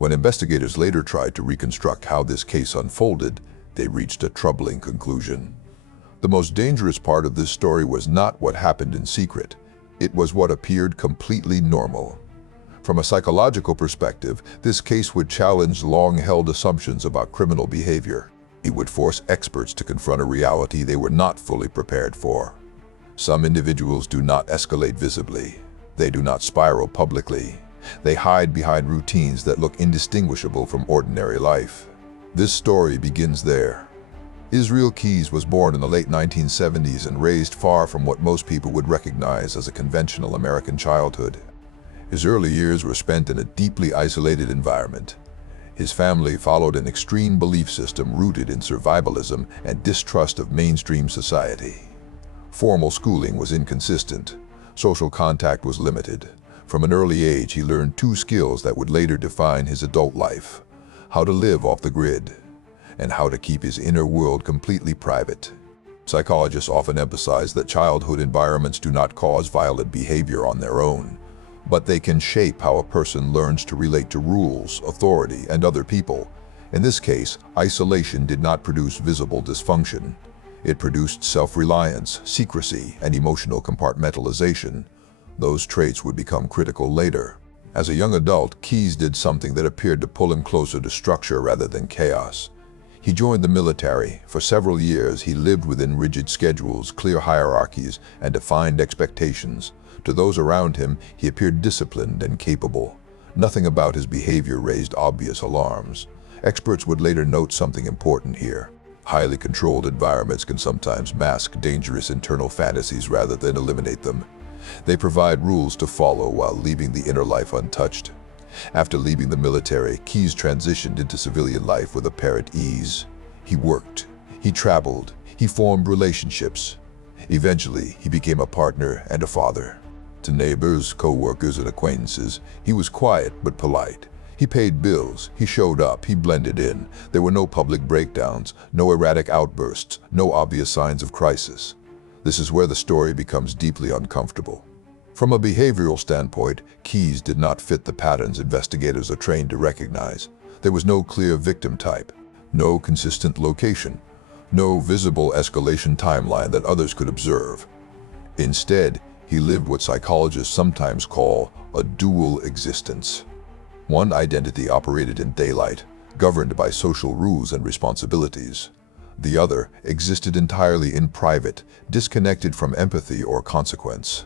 When investigators later tried to reconstruct how this case unfolded, they reached a troubling conclusion. The most dangerous part of this story was not what happened in secret. It was what appeared completely normal. From a psychological perspective, this case would challenge long-held assumptions about criminal behavior. It would force experts to confront a reality they were not fully prepared for. Some individuals do not escalate visibly. They do not spiral publicly. They hide behind routines that look indistinguishable from ordinary life. This story begins there. Israel Keyes was born in the late 1970s and raised far from what most people would recognize as a conventional American childhood. His early years were spent in a deeply isolated environment. His family followed an extreme belief system rooted in survivalism and distrust of mainstream society. Formal schooling was inconsistent. Social contact was limited. From an early age, he learned two skills that would later define his adult life: how to live off the grid, and how to keep his inner world completely private. Psychologists often emphasize that childhood environments do not cause violent behavior on their own, but they can shape how a person learns to relate to rules, authority, and other people. In this case, isolation did not produce visible dysfunction. It produced self-reliance, secrecy, and emotional compartmentalization. Those traits would become critical later. As a young adult, Keyes did something that appeared to pull him closer to structure rather than chaos. He joined the military. For several years, he lived within rigid schedules, clear hierarchies, and defined expectations. To those around him, he appeared disciplined and capable. Nothing about his behavior raised obvious alarms. Experts would later note something important here. Highly controlled environments can sometimes mask dangerous internal fantasies rather than eliminate them. They provide rules to follow while leaving the inner life untouched. After leaving the military, Keyes transitioned into civilian life with apparent ease. He worked, he traveled, he formed relationships. Eventually, he became a partner and a father. To neighbors, co-workers, and acquaintances, he was quiet but polite. He paid bills, he showed up, he blended in. There were no public breakdowns, no erratic outbursts, no obvious signs of crisis. This is where the story becomes deeply uncomfortable. From a behavioral standpoint, Keyes did not fit the patterns investigators are trained to recognize. There was no clear victim type, no consistent location, no visible escalation timeline that others could observe. Instead, he lived what psychologists sometimes call a dual existence. One identity operated in daylight, governed by social rules and responsibilities. The other existed entirely in private, disconnected from empathy or consequence.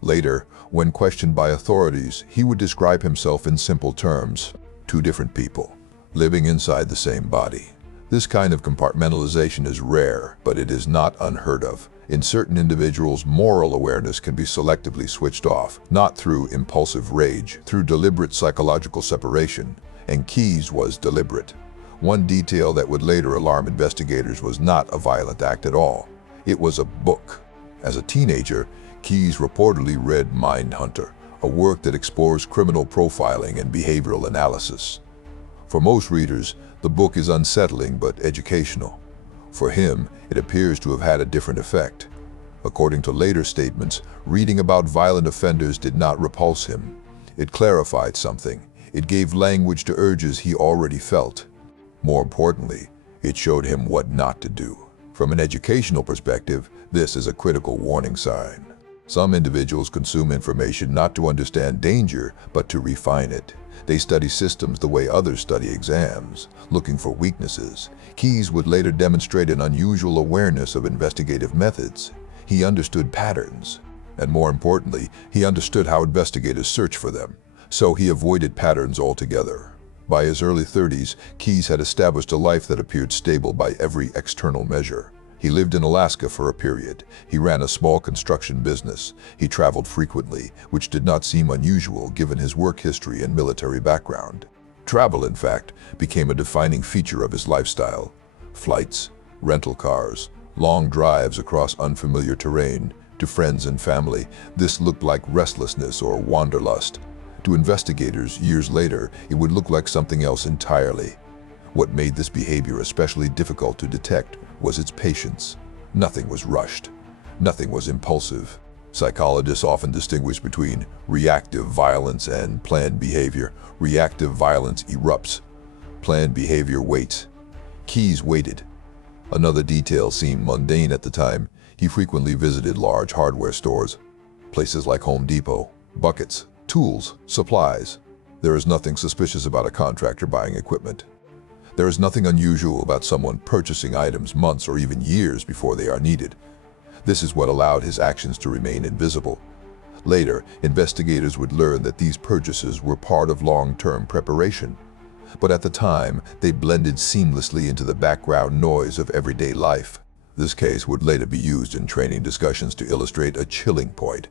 Later, when questioned by authorities, he would describe himself in simple terms: two different people, living inside the same body. This kind of compartmentalization is rare, but it is not unheard of. In certain individuals, moral awareness can be selectively switched off, not through impulsive rage, through deliberate psychological separation. And Keyes was deliberate. One detail that would later alarm investigators was not a violent act at all. It was a book. As a teenager, Keyes reportedly read Mindhunter, a work that explores criminal profiling and behavioral analysis. For most readers, the book is unsettling but educational. For him, it appears to have had a different effect. According to later statements, reading about violent offenders did not repulse him. It clarified something. It gave language to urges he already felt. More importantly, it showed him what not to do. From an educational perspective, this is a critical warning sign. Some individuals consume information not to understand danger, but to refine it. They study systems the way others study exams, looking for weaknesses. Keyes would later demonstrate an unusual awareness of investigative methods. He understood patterns, and more importantly, he understood how investigators search for them. So he avoided patterns altogether. By his early 30s, Keyes had established a life that appeared stable by every external measure. He lived in Alaska for a period. He ran a small construction business. He traveled frequently, which did not seem unusual given his work history and military background. Travel, in fact, became a defining feature of his lifestyle. Flights, rental cars, long drives across unfamiliar terrain. To friends and family, this looked like restlessness or wanderlust. To investigators, years later, it would look like something else entirely. What made this behavior especially difficult to detect was its patience. Nothing was rushed. Nothing was impulsive. Psychologists often distinguish between reactive violence and planned behavior. Reactive violence erupts. Planned behavior waits. Keyes waited. Another detail seemed mundane at the time. He frequently visited large hardware stores, places like Home Depot, buckets, tools, supplies. There is nothing suspicious about a contractor buying equipment. There is nothing unusual about someone purchasing items months or even years before they are needed. This is what allowed his actions to remain invisible. Later, investigators would learn that these purchases were part of long-term preparation. But at the time, they blended seamlessly into the background noise of everyday life. This case would later be used in training discussions to illustrate a chilling point.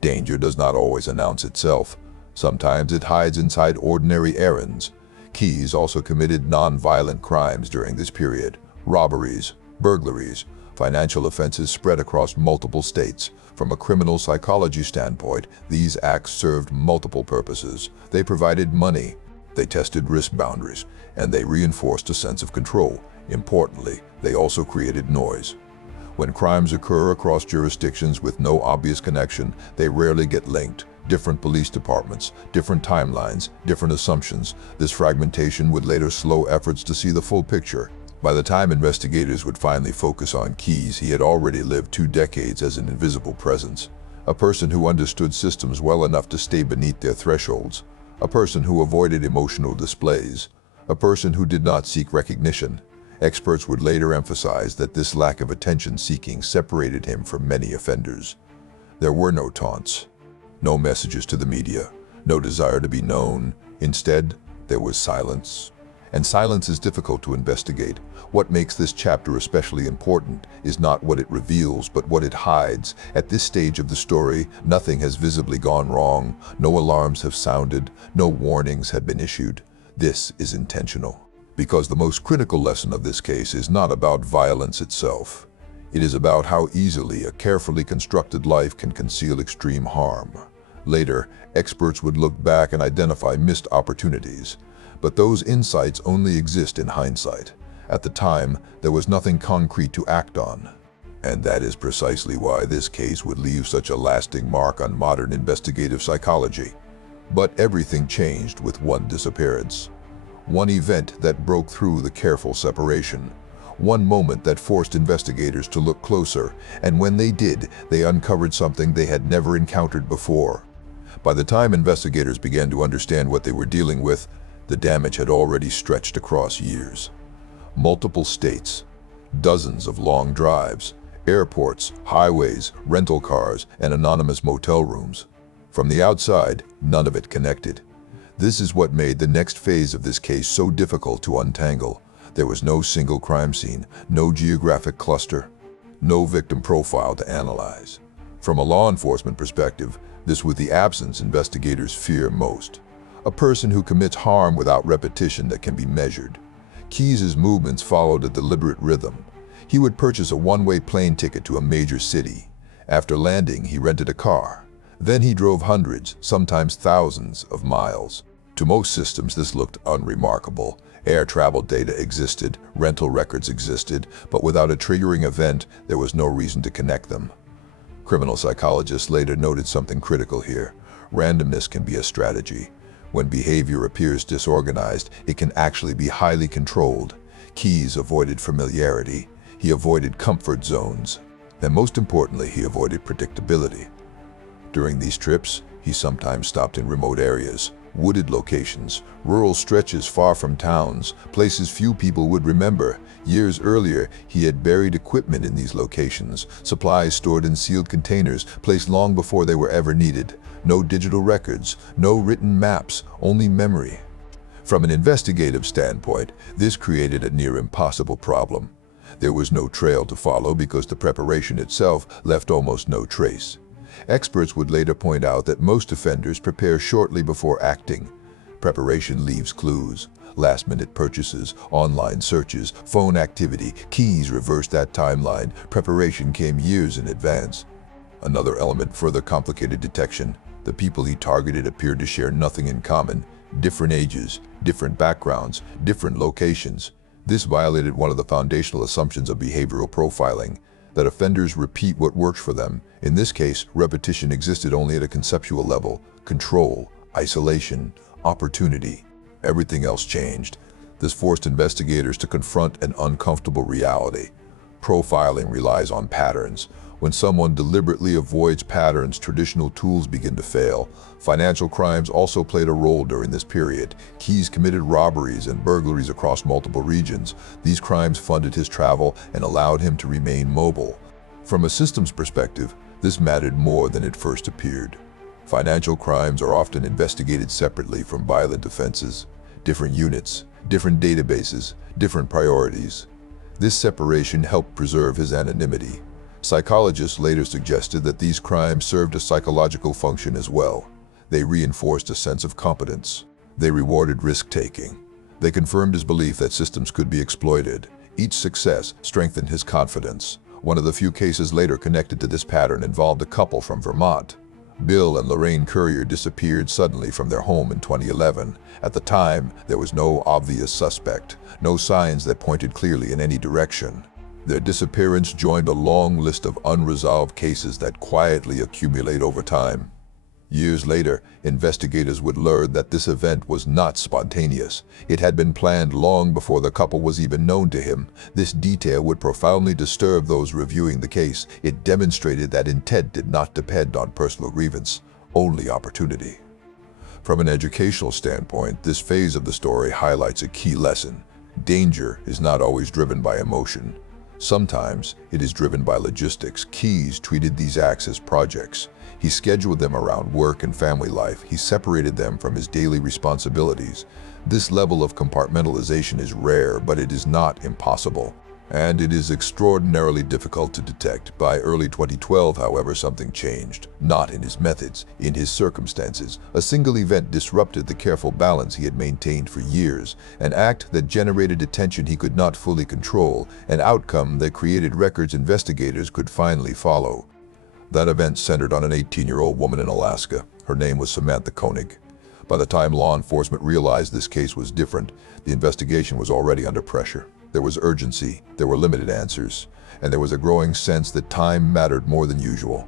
Danger does not always announce itself. Sometimes it hides inside ordinary errands. Keyes also committed non-violent crimes during this period. Robberies, burglaries, financial offenses spread across multiple states. From a criminal psychology standpoint, these acts served multiple purposes. They provided money, they tested risk boundaries, and they reinforced a sense of control. Importantly, they also created noise. When crimes occur across jurisdictions with no obvious connection, they rarely get linked. Different police departments, different timelines, different assumptions. This fragmentation would later slow efforts to see the full picture. By the time investigators would finally focus on Keyes, he had already lived 2 decades as an invisible presence. A person who understood systems well enough to stay beneath their thresholds. A person who avoided emotional displays. A person who did not seek recognition. Experts would later emphasize that this lack of attention-seeking separated him from many offenders. There were no taunts, no messages to the media, no desire to be known. Instead, there was silence. And silence is difficult to investigate. What makes this chapter especially important is not what it reveals, but what it hides. At this stage of the story, nothing has visibly gone wrong. No alarms have sounded. No warnings have been issued. This is intentional. Because the most critical lesson of this case is not about violence itself. It is about how easily a carefully constructed life can conceal extreme harm. Later, experts would look back and identify missed opportunities. But those insights only exist in hindsight. At the time, there was nothing concrete to act on. And that is precisely why this case would leave such a lasting mark on modern investigative psychology. But everything changed with one disappearance. One event that broke through the careful separation. One moment that forced investigators to look closer, and when they did, they uncovered something they had never encountered before. By the time investigators began to understand what they were dealing with, the damage had already stretched across years. Multiple states, dozens of long drives, airports, highways, rental cars, and anonymous motel rooms. From the outside, none of it connected. This is what made the next phase of this case so difficult to untangle. There was no single crime scene, no geographic cluster, no victim profile to analyze. From a law enforcement perspective, this was the absence investigators fear most. A person who commits harm without repetition that can be measured. Keyes' movements followed a deliberate rhythm. He would purchase a one-way plane ticket to a major city. After landing, he rented a car. Then he drove hundreds, sometimes thousands, of miles. To most systems, this looked unremarkable. Air travel data existed, rental records existed, but without a triggering event, there was no reason to connect them. Criminal psychologists later noted something critical here. Randomness can be a strategy. When behavior appears disorganized, it can actually be highly controlled. Keyes avoided familiarity. He avoided comfort zones. And most importantly, he avoided predictability. During these trips, he sometimes stopped in remote areas, wooded locations, rural stretches far from towns, places few people would remember. Years earlier, he had buried equipment in these locations, supplies stored in sealed containers, placed long before they were ever needed. No digital records, no written maps, only memory. From an investigative standpoint, this created a near impossible problem. There was no trail to follow because the preparation itself left almost no trace. Experts would later point out that most offenders prepare shortly before acting. Preparation leaves clues. Last-minute purchases, online searches, phone activity. Keyes reversed that timeline. Preparation came years in advance. Another element further complicated detection. The people he targeted appeared to share nothing in common. Different ages, different backgrounds, different locations. This violated one of the foundational assumptions of behavioral profiling. that offenders repeat what works for them. In this case, repetition existed only at a conceptual level: control, isolation, opportunity. Everything else changed. This forced investigators to confront an uncomfortable reality. Profiling relies on patterns. When someone deliberately avoids patterns, traditional tools begin to fail. Financial crimes also played a role during this period. Keyes committed robberies and burglaries across multiple regions. These crimes funded his travel and allowed him to remain mobile. From a systems perspective, this mattered more than it first appeared. Financial crimes are often investigated separately from violent offenses. Different units, different databases, different priorities. This separation helped preserve his anonymity. Psychologists later suggested that these crimes served a psychological function as well. They reinforced a sense of competence. They rewarded risk-taking. They confirmed his belief that systems could be exploited. Each success strengthened his confidence. One of the few cases later connected to this pattern involved a couple from Vermont. Bill and Lorraine Currier disappeared suddenly from their home in 2011. At the time, there was no obvious suspect, no signs that pointed clearly in any direction. Their disappearance joined a long list of unresolved cases that quietly accumulate over time. Years later, investigators would learn that this event was not spontaneous. It had been planned long before the couple was even known to him. This detail would profoundly disturb those reviewing the case. It demonstrated that intent did not depend on personal grievance, only opportunity. From an educational standpoint, this phase of the story highlights a key lesson. Danger is not always driven by emotion. Sometimes it is driven by logistics. Keyes treated these acts as projects. He scheduled them around work and family life. He separated them from his daily responsibilities. This level of compartmentalization is rare, but it is not impossible. And it is extraordinarily difficult to detect. By early 2012, however, something changed. Not in his methods, in his circumstances. A single event disrupted the careful balance he had maintained for years. An act that generated attention he could not fully control. An outcome that created records investigators could finally follow. That event centered on an 18-year-old woman in Alaska. Her name was Samantha Koenig. By the time law enforcement realized this case was different, the investigation was already under pressure. There was urgency, there were limited answers, and there was a growing sense that time mattered more than usual.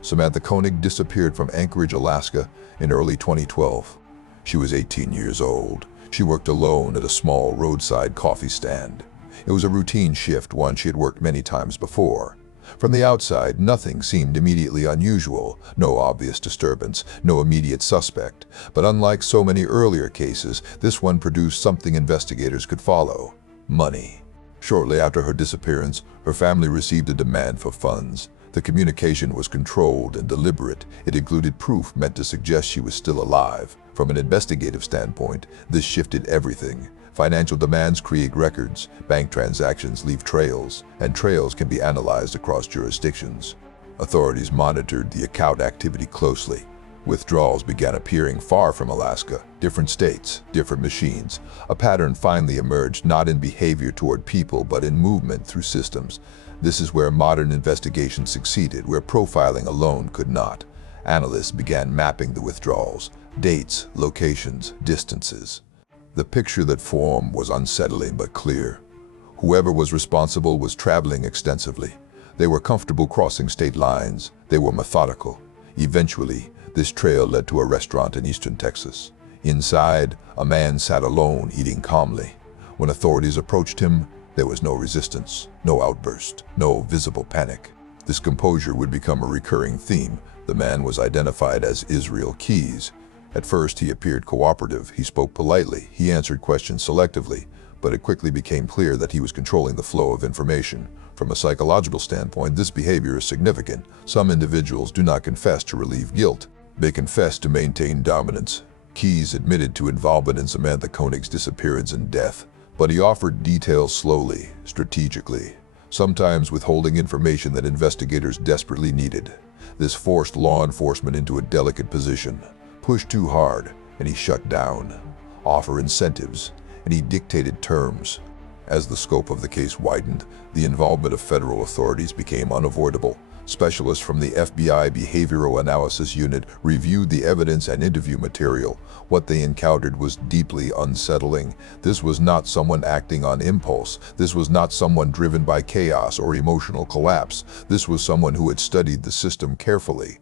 Samantha Koenig disappeared from Anchorage, Alaska in early 2012. She was 18 years old. She worked alone at a small roadside coffee stand. It was a routine shift, one she had worked many times before. From the outside, nothing seemed immediately unusual. No obvious disturbance, no immediate suspect. But unlike so many earlier cases, this one produced something investigators could follow. Money. Shortly after her disappearance, her family received a demand for funds. The communication was controlled and deliberate. It included proof meant to suggest she was still alive. From an investigative standpoint, this shifted everything. Financial demands create records, bank transactions leave trails, and trails can be analyzed across jurisdictions. Authorities monitored the account activity closely. Withdrawals began appearing far from Alaska, different states, different machines. A pattern finally emerged, not in behavior toward people, but in movement through systems. This is where modern investigation succeeded, where profiling alone could not. Analysts began mapping the withdrawals, dates, locations, distances. The picture that formed was unsettling but clear. Whoever was responsible was traveling extensively. They were comfortable crossing state lines. They were methodical. Eventually, this trail led to a restaurant in eastern Texas. Inside, a man sat alone, eating calmly. When authorities approached him, there was no resistance, no outburst, no visible panic. This composure would become a recurring theme. The man was identified as Israel Keyes. At first, he appeared cooperative. He spoke politely. He answered questions selectively. But it quickly became clear that he was controlling the flow of information. From a psychological standpoint, this behavior is significant. Some individuals do not confess to relieve guilt. They confess to maintain dominance. Keyes admitted to involvement in Samantha Koenig's disappearance and death, but he offered details slowly, strategically, sometimes withholding information that investigators desperately needed. This forced law enforcement into a delicate position. Push too hard, and he shut down. Offer incentives, and he dictated terms. As the scope of the case widened, the involvement of federal authorities became unavoidable. Specialists from the FBI Behavioral Analysis Unit reviewed the evidence and interview material. What they encountered was deeply unsettling. This was not someone acting on impulse. This was not someone driven by chaos or emotional collapse. This was someone who had studied the system carefully.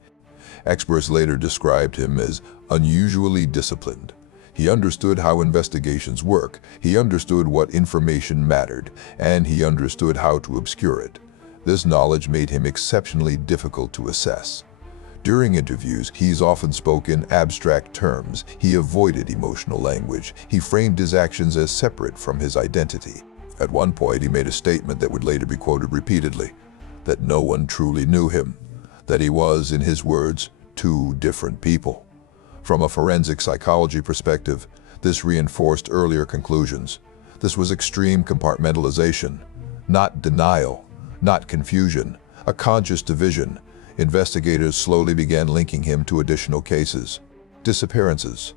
Experts later described him as unusually disciplined. He understood how investigations work, he understood what information mattered, and he understood how to obscure it. This knowledge made him exceptionally difficult to assess. During interviews, he often spoke in abstract terms. He avoided emotional language. He framed his actions as separate from his identity. At one point, he made a statement that would later be quoted repeatedly, that no one truly knew him, that he was, in his words, two different people. From a forensic psychology perspective, this reinforced earlier conclusions. This was extreme compartmentalization, not denial, not confusion, a conscious division. Investigators slowly began linking him to additional cases, disappearances,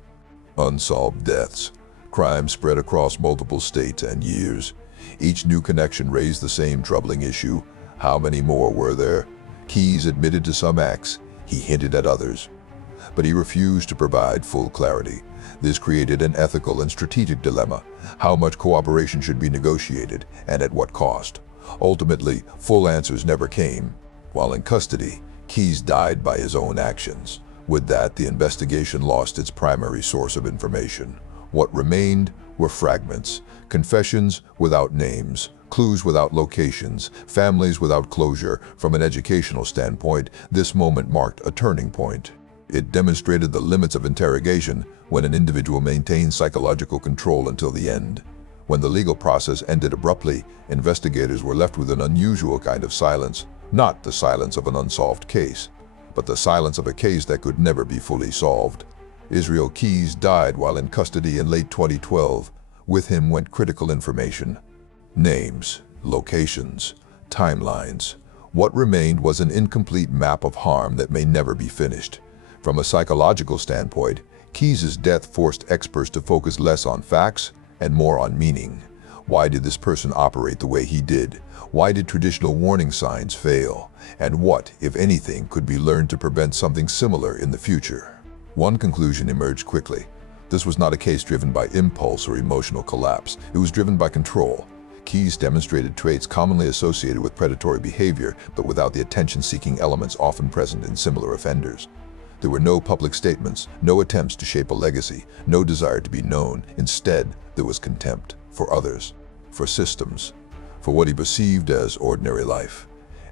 unsolved deaths. Crime spread across multiple states and years. Each new connection raised the same troubling issue. How many more were there? Keyes admitted to some acts. He hinted at others. But he refused to provide full clarity. This created an ethical and strategic dilemma. How much cooperation should be negotiated, and at what cost? Ultimately, full answers never came. While in custody, Keyes died by his own actions. With that, the investigation lost its primary source of information. What remained were fragments, confessions without names, clues without locations, families without closure. From an educational standpoint, this moment marked a turning point. It demonstrated the limits of interrogation when an individual maintains psychological control until the end. When the legal process ended abruptly, investigators were left with an unusual kind of silence, not the silence of an unsolved case, but the silence of a case that could never be fully solved. Israel Keyes died while in custody in late 2012. With him went critical information. Names, locations, timelines. What remained was an incomplete map of harm that may never be finished. From a psychological standpoint, Keyes' death forced experts to focus less on facts and more on meaning. Why did this person operate the way he did? Why did traditional warning signs fail? And what, if anything, could be learned to prevent something similar in the future? One conclusion emerged quickly. This was not a case driven by impulse or emotional collapse. It was driven by control. Keyes demonstrated traits commonly associated with predatory behavior, but without the attention-seeking elements often present in similar offenders. There were no public statements, no attempts to shape a legacy, no desire to be known. Instead, there was contempt for others, for systems, for what he perceived as ordinary life.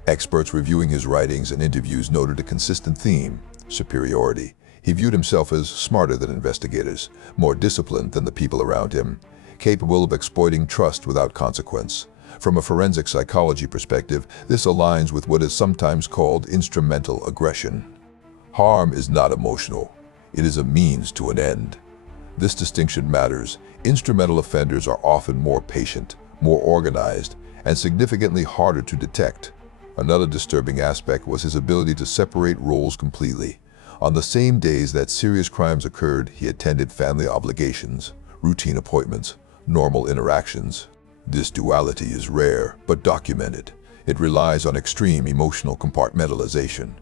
Experts reviewing his writings and interviews noted a consistent theme: superiority. He viewed himself as smarter than investigators, more disciplined than the people around him, capable of exploiting trust without consequence. From a forensic psychology perspective, this aligns with what is sometimes called instrumental aggression. Harm is not emotional. It is a means to an end. This distinction matters. Instrumental offenders are often more patient, more organized, and significantly harder to detect. Another disturbing aspect was his ability to separate roles completely. On the same days that serious crimes occurred, he attended family obligations, routine appointments, normal interactions. This duality is rare, but documented. It relies on extreme emotional compartmentalization.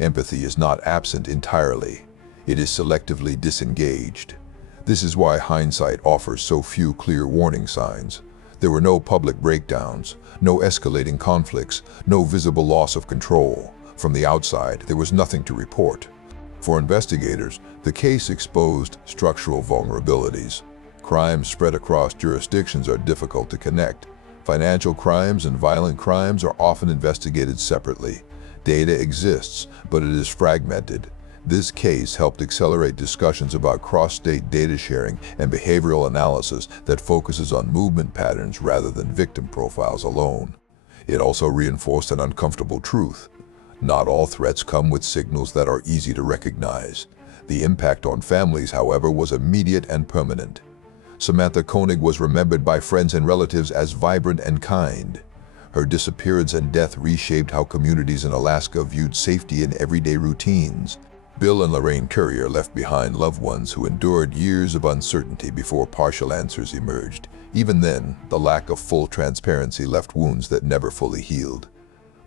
Empathy is not absent entirely. It is selectively disengaged. This is why hindsight offers so few clear warning signs. There were no public breakdowns, no escalating conflicts, no visible loss of control. From the outside, there was nothing to report. For investigators, the case exposed structural vulnerabilities. Crimes spread across jurisdictions are difficult to connect. Financial crimes and violent crimes are often investigated separately. Data exists, but it is fragmented. This case helped accelerate discussions about cross-state data sharing and behavioral analysis that focuses on movement patterns rather than victim profiles alone. It also reinforced an uncomfortable truth. Not all threats come with signals that are easy to recognize. The impact on families, however, was immediate and permanent. Samantha Koenig was remembered by friends and relatives as vibrant and kind. Her disappearance and death reshaped how communities in Alaska viewed safety in everyday routines. Bill and Lorraine Currier left behind loved ones who endured years of uncertainty before partial answers emerged. Even then, the lack of full transparency left wounds that never fully healed.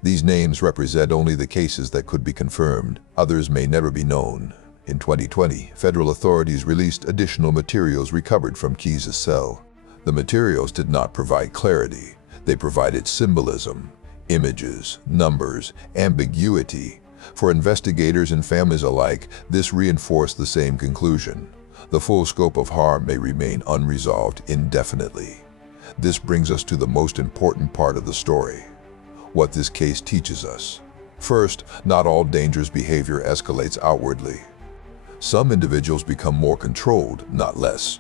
These names represent only the cases that could be confirmed. Others may never be known. In 2020, federal authorities released additional materials recovered from Keyes' cell. The materials did not provide clarity. They provided symbolism, images, numbers, ambiguity. For investigators and families alike, this reinforced the same conclusion. The full scope of harm may remain unresolved indefinitely. This brings us to the most important part of the story: what this case teaches us. First, not all dangerous behavior escalates outwardly. Some individuals become more controlled, not less.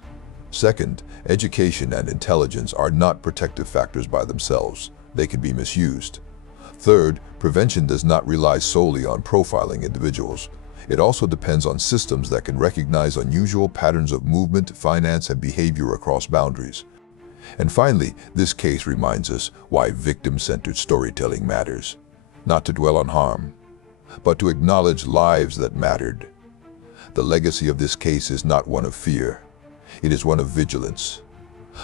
Second, education and intelligence are not protective factors by themselves. They can be misused. Third, prevention does not rely solely on profiling individuals. It also depends on systems that can recognize unusual patterns of movement, finance, and behavior across boundaries. And finally, this case reminds us why victim-centered storytelling matters. Not to dwell on harm, but to acknowledge lives that mattered. The legacy of this case is not one of fear. It is one of vigilance,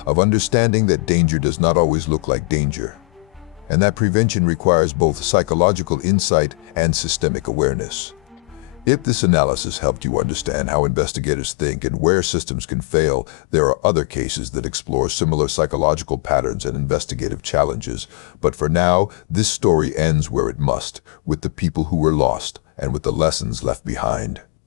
of understanding that danger does not always look like danger, and that prevention requires both psychological insight and systemic awareness. If this analysis helped you understand how investigators think and where systems can fail, there are other cases that explore similar psychological patterns and investigative challenges. But for now, this story ends where it must, with the people who were lost and with the lessons left behind.